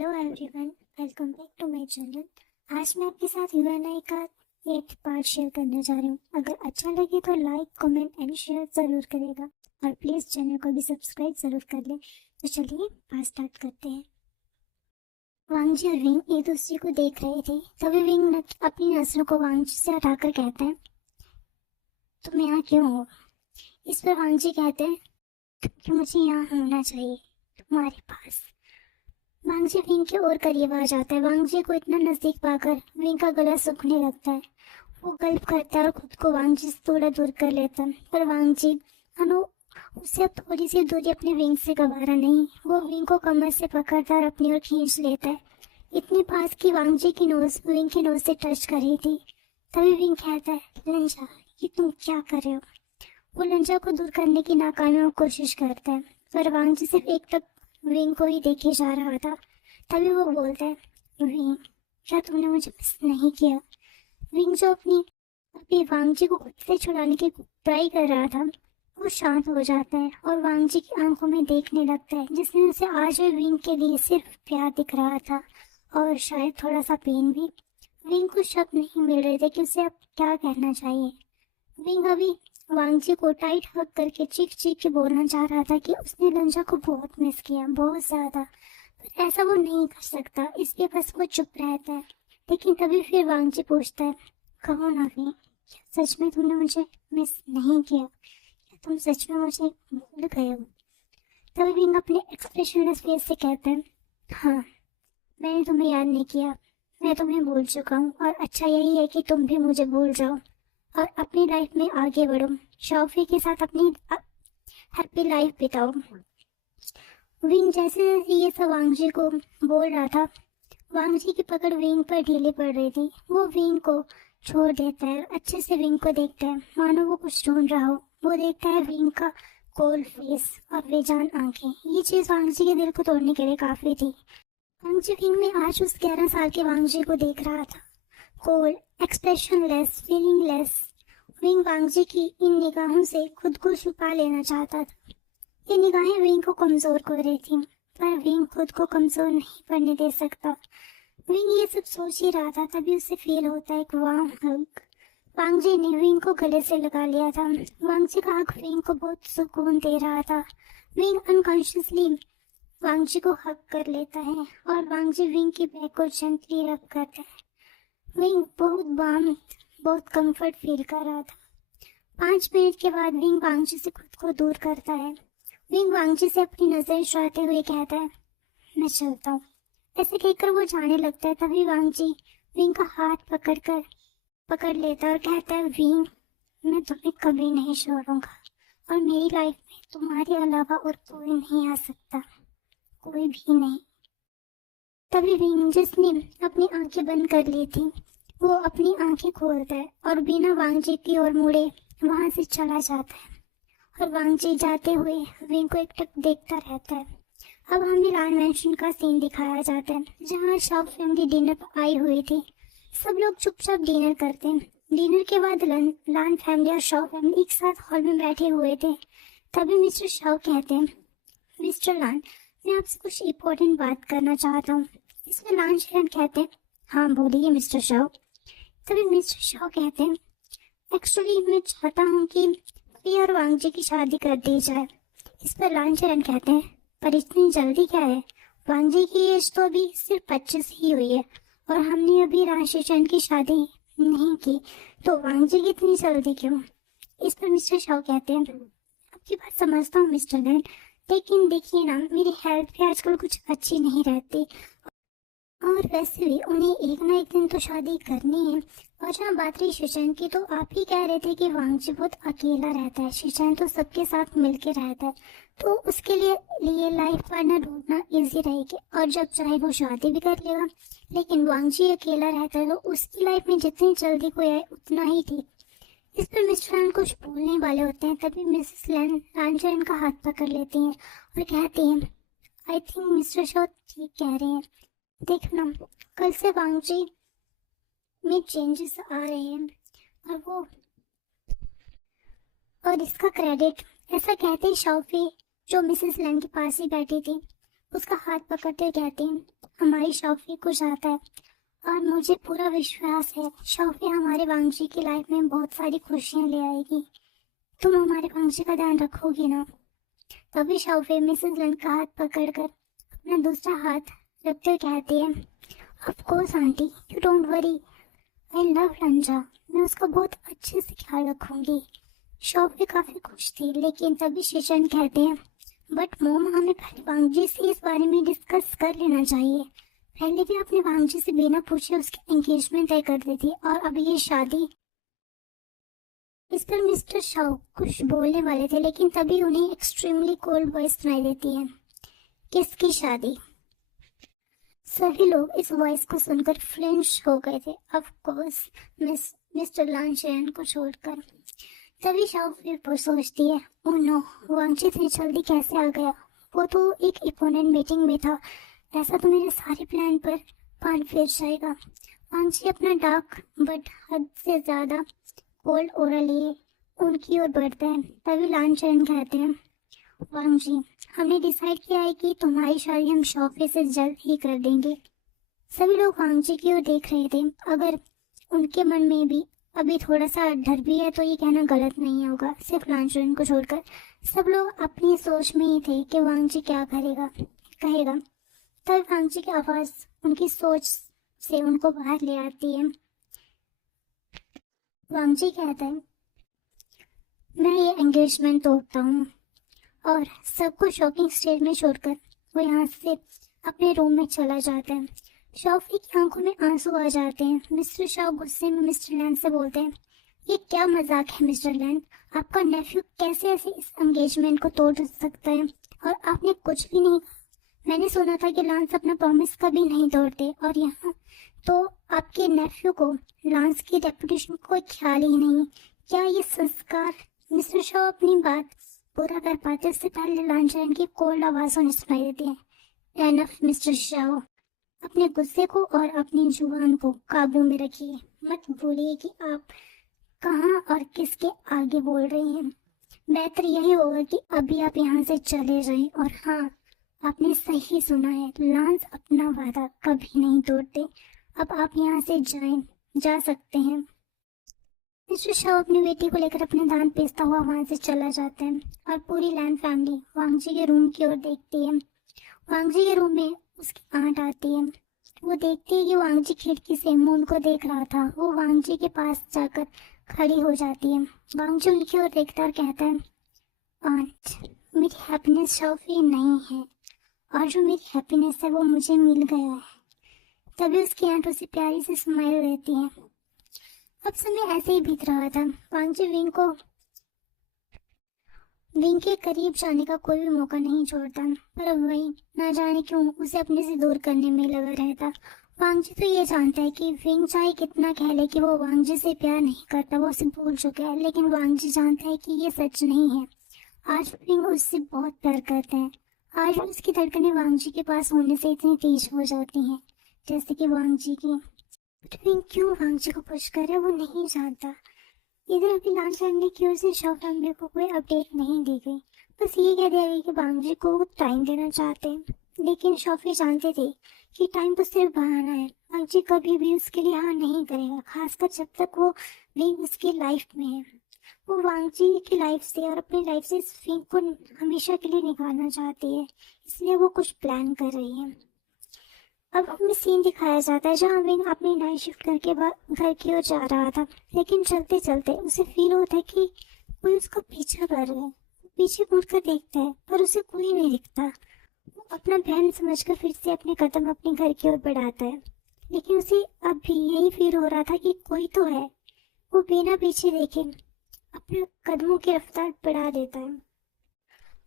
Hello everyone, welcome back to my channel. आज मैं आपके साथ यूएनआई का 8th पार्ट शेयर करने जा रही हूँ। अगर अच्छा लगे तो लाइक, कमेंट एंड शेयर ज़रूर करेगा और प्लीज़ चैनल को भी सब्सक्राइब ज़रूर कर ले। तो चलिए पार्ट स्टार्ट करते हैं। वांगजी और विंग एक दूसरे को देख रहे थे। तभी विंग अपनी नजरों को वांगजी से हटाकर कहते हैं, तुम यहाँ क्यों हो? इस पर वांगजी कहते हैं, क्योंकि मुझे यहाँ होना चाहिए तुम्हारे पास। वांगजी विंग की ओर करीब आ जाता है। वांगजी को इतना नजदीक पाकर विंग का गला सूखने लगता है। वो गल्प करता है और खुद को वांगजी से थोड़ा दूर कर लेता है, पर वांगजी उसे अब थोड़ी सी दूरी अपने विंग से गवारा नहीं। वो विंग को कमर से पकड़ता और अपनी ओर खींच लेता है, इतने पास कि वांगजी की नोज विंग की नोज से टच कर रही थी। तभी विंग कहता है, लंजा, ये तुम क्या कर रहे हो? वो लंजा को दूर करने की नाकामयाब कोशिश करता है, पर वांगजी सिर्फ एक तक विंग को ही देखे जा रहा था। तभी वो बोलता है, विंग, क्या तुमने मुझे मिस नहीं किया? विंग जो अभी वांगजी को खुद से छुड़ाने की ट्राई कर रहा था, वो शांत हो जाता है और वांगजी की आंखों में देखने लगता है, जिसमें उसे आज भी विंग के लिए सिर्फ प्यार दिख रहा था और शायद थोड़ा सा पेन भी। विंग को शब्द नहीं मिल रहे थे कि उसे अब क्या कहना चाहिए। विंग अभी वांगजी को टाइट हग करके चीख चीख के बोलना चाह रहा था कि उसने लंजा को बहुत मिस किया, बहुत ज्यादा, पर ऐसा वो नहीं कर सकता, इसलिए बस वो चुप रहता है। लेकिन तभी फिर वांगजी पूछता है, कहो ना विंग, क्या सच में तुमने मुझे मिस नहीं किया? क्या तुम सच में मुझे भूल गए हो? तभी विंग अपने एक्सप्रेशनलेस फेस से कहता है, हाँ, मैंने तुम्हें याद नहीं किया, मैं तुम्हें भूल चुका हूँ और अच्छा यही है कि तुम भी मुझे भूल जाओ और अपनी लाइफ में आगे बढ़ो, शॉफी के साथ अपनी हैप्पी लाइफ बिताओ। विंग जैसे जैसे ये सब वांगजी को बोल रहा था, वांगजी की पकड़ विंग पर ढीली पड़ रही थी। वो विंग को छोड़ देता है, अच्छे से विंग को देखता है, मानो वो कुछ ढूंढ रहा हो। वो देखता है विंग का कोल्ड फेस और बेजान आंखें। ये चीज वांगजी के दिल को तोड़ने के लिए काफी थी। वांगजी विंग में आज उस 11 साल के वांगजी को देख रहा था, कोल्ड, एक्सप्रेशनलेस, फीलिंगलेस। विंग वांगजी की इन निगाहों से खुद को छुपा लेना चाहता था। ये निगाहें विंग को कमजोर कर रही थी, पर विंग खुद को कमजोर नहीं पड़ने दे सकता। विंग ये सब सोच ही रहा था, तभी उसे फील होता है एक वार्म हग। वांगजी ने विंग को गले से लगा लिया था। वांगजी का हग विंग को बहुत सुकून दे रहा था। विंग अनकॉन्शियसली वांगजी को हग कर लेता है और वांगजी विंग की बैक को जेंटली रब करता है। विंग बहुत कंफर्ट फील कर रहा था। 5 मिनट के बाद विंग वांगजी से खुद को दूर करता है। विंग वांगजी से अपनी नजर चुराते हुए कहता है, मैं चलता हूँ। ऐसे कहकर वो जाने लगता है। तभी वांगजी विंग का हाथ पकड़ लेता है और कहता है, विंग, मैं तुम्हें कभी नहीं छोड़ूंगा और मेरी लाइफ में तुम्हारे अलावा और कोई नहीं आ सकता, कोई भी नहीं। तभी विंग, जिसने अपनी आंखें बंद कर ली थी, वो अपनी आंखें खोलता है और बिना वांगजी की ओर मुड़े वहां से चला जाता है। और वांगजी जाते हुए विंग को एकटक देखता रहता है। अब हमें लान मैंशन का सीन दिखाया जाता है, जहाँ शाओ फैमिली डिनर पर आई हुई थी। सब लोग चुपचाप डिनर करते हैं। डिनर के बाद लान फैमिली और शाओ फैमिली एक साथ हॉल में बैठे हुए थे। तभी मिस्टर शाओ कहते हैं, मिस्टर लान, मैं आपसे कुछ इम्पोर्टेंट बात करना चाहता हूँ। इसमें लान शरण कहते हैं, हाँ बोलिए मिस्टर शाओ। तभी मिस्टर शाओ कहते हैं, एक्चुअली मैं चाहता हूँ कि वी और वांगजी की शादी कर दी जाए। इस पर लान चरण कहते हैं, पर इतनी जल्दी क्या है? वांगजी की एज तो अभी सिर्फ 25 ही हुई है और हमने अभी राशिचंद की शादी नहीं की, तो वांगजी की इतनी जल्दी क्यों? इस पर मिस्टर शाओ कहते हैं, आपकी बात समझता हूँ मिस्टर लैन, लेकिन देखिए ना, मेरी हेल्थ भी आजकल कुछ अच्छी नहीं रहती और वैसे भी उन्हें एक ना एक दिन तो शादी करनी है। और जहाँ बात रही शिचन की, तो आप ही कह रहे थे कि वांगजी बहुत अकेला रहता है, शिचन तो सबके साथ मिलके रहता है, तो उसके लिए लाइफ पार्टनर ढूंढना इजी रहेगी और जब चाहे वो शादी भी कर लेगा। लेकिन वांगजी अकेला रहता है तो उसकी लाइफ में जितनी जल्दी कोई आए उतना ही ठीक। इस पर मिस्टर लैन कुछ बोलने वाले होते हैं, तभी मिसेस लैन लानचरण का हाथ पकड़ लेती हैं और कहती हैं, आई थिंक मिस्टर शॉ ठीक कह रहे हैं। देखना, कल से वांगजी में चेंजेस आ रहे हैं और इसका क्रेडिट, ऐसा कहते ही शॉफी जो मिसेस लैन के पास ही बैठी थी, उसका हाथ पकड़ते कहते हैं, हमारी शॉफी को चाहता है और मुझे पूरा विश्वास है शॉफी हमारे वांगजी की लाइफ में बहुत सारी खुशियां ले आएगी। तुम हमारे वांगजी का ध्यान रखोगी ना? तभी शॉफी मिसेस लन का हाथ पकड़कर अपना दूसरा हाथ रखते हुए कहती है, of course aunty, you don't worry, I love रंजा, मैं उसका बहुत अच्छे से ख्याल रखूंगी। शॉफी काफी खुश थी, लेकिन तभी शिशन कहते हैं, बट मोम, हमें पहले वांगजी से इस बारे में डिस्कस कर लेना चाहिए। पहले भी अपने वांगजी से बिना पूछे उसकी एंगेजमेंट तय कर दी थी और अब ये शादी। इस पर मिस्टर शाओ कुछ बोलने वाले थे, लेकिन तभी उन्हें एक्सट्रीमली कोल्ड वॉइस सुनाई देती है, किसकी शादी? सभी लोग इस वॉइस को सुनकर फ्लिंच हो गए थे, ऑफ कोर्स मिस्टर लांचेन को छोड़कर। तभी शाओ फिर सोचती है, ओह नो, वांगजी इतनी जल्दी कैसे आ गया? वो तो एक इम्पोर्टेंट मीटिंग में था, ऐसा तो मेरे सारे प्लान पर पान फिर जाएगा। वांगजी अपना डार्क बट हद से ज्यादा कोल्ड ओरा लिए उनकी ओर बढ़ते हैं। तभी लांचेन कहते हैं, वांगजी, हमने डिसाइड किया है कि तुम्हारी शादी हम शॉफी से जल्द ही कर देंगे। सभी लोग वांगजी की ओर देख रहे थे। अगर उनके मन में भी अभी थोड़ा सा डर भी है तो ये कहना गलत नहीं होगा, सिर्फ लांचेन को छोड़कर सब लोग अपनी सोच में ही थे कि वांगजी क्या कहेगा। तब वांगजी की आवाज उनकी सोच से उनको बाहर ले आती है। वांगजी कहता है, मैं ये एंगेजमेंट तोड़ता हूँ, और सबको शॉकिंग स्टेज में छोड़कर वो यहाँ से अपने रूम में चला जाता है। शॉफी की आंखों में आंसू आ जाते हैं। मिस्टर शाओ गुस्से में मिस्टर लैन से बोलते हैं, ये क्या मजाक है मिस्टर लैन, आपका नेफ्यू कैसे ऐसे इस एंगेजमेंट को तोड़ सकता है? और आपने कुछ भी नहीं कहा। मैंने सुना था कि लांस अपना प्रॉमिस कभी नहीं तोड़ते, और यहाँ तो आपके नेफ्यू को लांस की रेपुटेशन को कोई ख्याल ही नहीं। क्या ये संस्कार? मिस्टर शाओ अपनी बात पूरा कर पाते उससे पहले लांचेन की कोल्ड आवाज सुनाई देती है, एनफ मिस्टर शाओ, अपने गुस्से को और अपनी जुबान को काबू में रखिए। मत भूलिए कि आप कहाँ और किसके आगे बोल रही हैं। बेहतर यही होगा कि अभी आप यहाँ से चले जाएं। और हाँ, आपने सही सुना है, लांस अपना वादा कभी नहीं तोड़ते। अब आप यहाँ से जा सकते हैं। मिस्टर शाओ अपनी बेटी को लेकर अपने दांत पीसता हुआ वहां से चला जाता है और पूरी लैन फैमिली वांगजी के रूम की ओर देखती है। वांगजी के रूम में उसकी आंट आती है। वो देखती है कि वांगजी खिड़की से मून को देख रहा था। वो वांगजी के पास जाकर खड़ी हो जाती है। वांगजी उनकी ओर देखता और कहता है, आंट, मेरी हैप्पीनेस शॉफी नहीं है, और जो मेरी हैप्पीनेस है वो मुझे मिल गया है। तभी उसकी आंट उसे प्यारी से स्माइल देती है। अब समय ऐसे ही बीत रहा था। वांगजी विंग के करीब जाने का कोई भी मौका नहीं छोड़ता, पर अब वही ना जाने क्यों उसे अपने से दूर करने में लगा रहता। वांगजी तो ये जानता है कि विंग चाहे कितना कह ले कि वो वांगजी से प्यार नहीं करता, वो उसे भूल चुका है, लेकिन वांगजी जानता है कि ये सच नहीं है। आज विंग उससे बहुत प्यार करता है। आज भी उसकी धड़कनें वांगजी के पास होने से इतनी तेज हो जाती हैं जैसे कि वांगजी की। विंग क्यों वांगजी को पुश कर रहा है वो नहीं जानता। इधर अभी लांच फैमिली की ओर से शाओ फैमिली को कोई अपडेट नहीं दी गई, बस ये कह दिया गया कि वांगजी को टाइम देना चाहते हैं। लेकिन शॉफी जानते थे कि टाइम तो सिर्फ बहाना है। वांगजी कभी भी उसके लिए हाँ नहीं करेगा, खासकर जब तक वो विंग उसकी लाइफ में है। वो वांगजी की लाइफ से और अपनी लाइफ से इस विंग को हमेशा के लिए निकालना चाहती है, इसलिए वो कुछ प्लान कर रही है। अब हमें सीन दिखाया जाता है जहाँ विंग अपनी नाइट शिफ्ट करके घर की ओर जा रहा था, लेकिन चलते चलते उसे फील होता है कि कोई उसका पीछा कर रहा है। पीछे मुड़कर देखता है पर उसे कोई नहीं दिखता। वो अपना बहन समझकर फिर से अपने कदम अपने घर की ओर बढ़ाता है, लेकिन उसे अब भी यही फील हो रहा था कि कोई तो है। वो बिना पीछे देखे अपने कदमों की रफ्तार बढ़ा देता है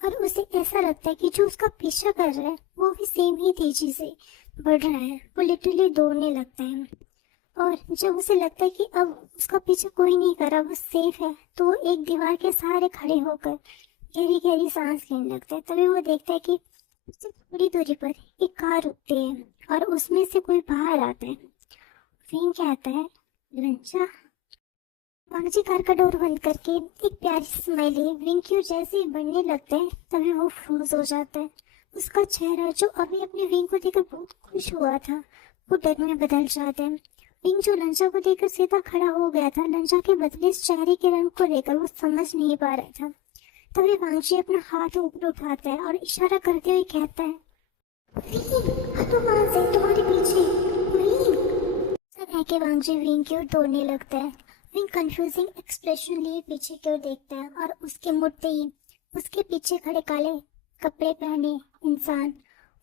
और उसे ऐसा लगता है कि जो उसका पीछा कर रहा है वो भी सेम ही तेजी से बढ़ रहा है। वो लिटरली दौड़ने लगता है और जब उसे लगता है कि अब उसका पीछे कोई नहीं कर रहा, वो सेफ है, तो वो एक दीवार के सहारे खड़े होकर गहरी गहरी सांस लेने लगता है। तभी वो देखता है कि उससे थोड़ी दूरी पर एक कार रुकती है और उसमें से कोई बाहर आता है। विंग कहता है, लंचा। वांगजी कार का डोर बंद करके एक प्यारी स्माइल विंग की ओर जैसे ही बढ़ने लगता है तभी वो फ्रोज हो जाता है। उसका चेहरा जो अभी अपने विंग को देखकर बहुत खुश हुआ था वो डर में बदल जाता है। विंग जो लंजा को देखकर सीधा खड़ा हो गया था, लंजा के बदले इस चेहरे के रंग को लेकर वो समझ नहीं पा रहा था। तभी वांगजी अपना हाथ ऊपर उठाता है और इशारा करते हुए कहता है, हनुमान से तुम्हारे पीछे विंग। सब कह के वांगजी विंग की ओर दौड़ने लगता है। विंग कंफ्यूजिंग एक्सप्रेशन लिए पीछे की ओर देखता है और उसके मुड़ते ही उसके पीछे खड़े काले कपड़े पहने इंसान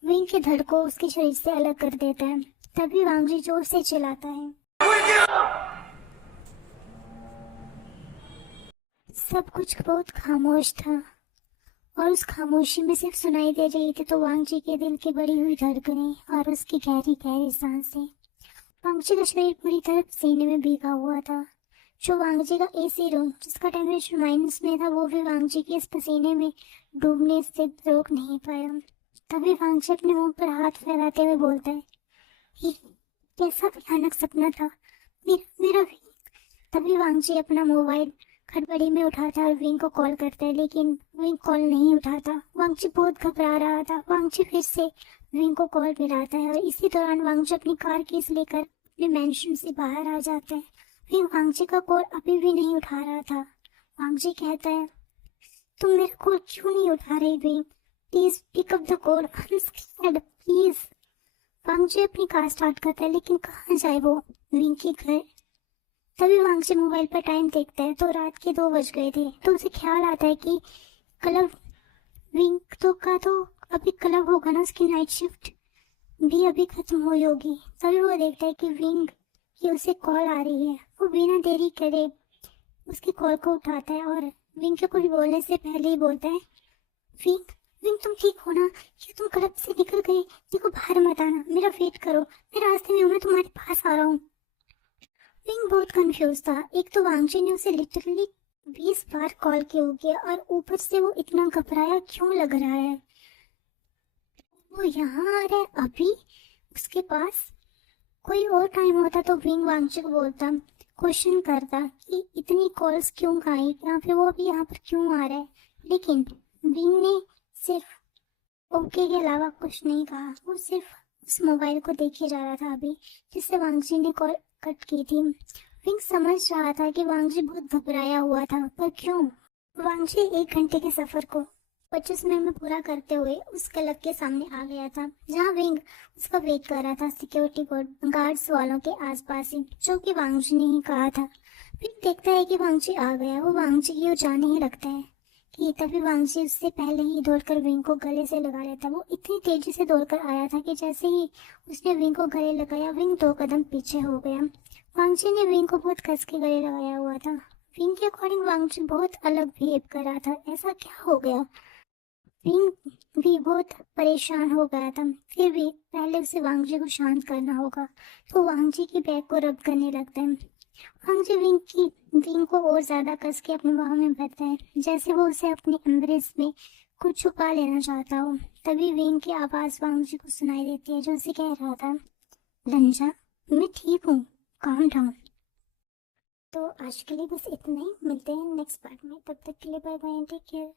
विंग के धड़ को उसके शरीर से अलग कर देता है। तभी वांगजी जोर से चिल्लाता है। सब कुछ बहुत खामोश था और उस खामोशी में सिर्फ सुनाई दे रही थी तो वांगजी के दिल की बढ़ी हुई धड़कनें और उसकी गहरी गहरी सांसें। वांगजी का शरीर पूरी तरह पसीने में भीगा हुआ था। जो वांगजी का एसी रूम जिसका टेम्परेचर माइनस में था वो भी वांगजी के इस पसीने में डूबने से रोक नहीं पाया। तभी वांगजी अपने मुंह पर हाथ फैलाते हुए बोलता है, ये कैसा भयानक सपना था, मेरा तभी वांगजी अपना मोबाइल खड़बड़ी में उठाता है और विंग को कॉल करता है, लेकिन विंग कॉल नहीं उठाता। वांगजी बहुत घबरा रहा था। वांगजी फिर से विंग को कॉल मिलाता है और इसी दौरान वांगजी अपनी कार कीस लेकर अपने मैंशन से बाहर आ जाता है। विंग वांगजी का कॉल अभी भी नहीं उठा रहा था। वांगजी कहता है, तुम मेरा कॉल क्यों नहीं उठा रही wing? Please pick up the call, I am scared, please. वांगजी अपनी कार स्टार्ट करता है, लेकिन कहाँ जाए वो? विंग के घर। तभी वांगजी मोबाइल पर टाइम देखता है तो रात के 2 बज गए थे। तो उसे ख्याल आता है कि क्लब विंग तो अभी क्लब होगा ना, उसकी नाइट शिफ्ट भी अभी खत्म हुई होगी। तभी वो देखता है कि विंग की उसे कॉल आ रही है। वो बिना देरी करे उसकी कॉल को उठाता है और विंग के कुछ बोलने से पहले ही बोलता है, विंग विंग तुम ठीक हो ना? क्या तुम क्लब से निकल गई? देखो बाहर मत आना, मेरा वेट करो, मैं रास्ते में हूँ, मैं तुम्हारे पास आ रहा हूँ। विंग बहुत कंफ्यूज था। एक तो वांगजी ने उसे लिटरली 20 बार कॉल किया हो गया और ऊपर से वो इतना घबराया क्यों लग रहा है। वो यहाँ आ रहा है अभी। उसके पास कोई और टाइम होता तो विंग वांगजी को बोलता, क्वेश्चन करता कि इतनी कॉल्स क्यों आई या फिर वो अभी यहाँ पर क्यों आ रहा है। लेकिन विंग ने सिर्फ ओके के अलावा कुछ नहीं कहा। वो सिर्फ उस मोबाइल को देखे जा रहा था अभी जिससे वांगजी ने कॉल कट की थी। विंग समझ रहा था कि वांगजी बहुत घबराया हुआ था, पर क्यों? वांगजी 1 घंटे के सफर को 25 मिनट में पूरा करते हुए उस क्लब के सामने आ गया था जहां विंग उसका वेट कर रहा था सिक्योरिटी गार्ड्स वालों के आसपास ही, जो कि वांगजी ने ही कहा था। विंग देखता है कि वांगजी आ गया। वो वांगजी की ओर जाने ही लगता है कि तभी वांगजी उससे पहले ही दौड़कर विंग को गले से लगा लेता। वो इतनी तेजी से दौड़कर आया था कि जैसे ही उसने विंग को गले लगाया विंग 2 कदम पीछे हो गया। वांगजी ने विंग को बहुत कस के गले लगाया हुआ था। विंग के अकॉर्डिंग वांगजी बहुत अलग बिहेव कर रहा था। ऐसा क्या हो गया? विंग भी बहुत परेशान हो गया था। फिर भी पहले उसे वांगजी को शांत करना होगा तो वांगजी की बैग को रब करने लगता है। वांगजी विंग को और ज्यादा कस के अपने बाहों में भरता है, जैसे वो उसे अपने एम्ब्रेस में कुछ छुपा लेना चाहता हो। तभी विंग की आवाज वांगजी को सुनाई देती है जो उसे कह रहा था, लंजा मैं ठीक हूँ, काम डाउन। तो आज के लिए बस इतना ही। मिलते हैं नेक्स्ट पार्ट में, तब तक के लिए बाय बाय, टेक केयर।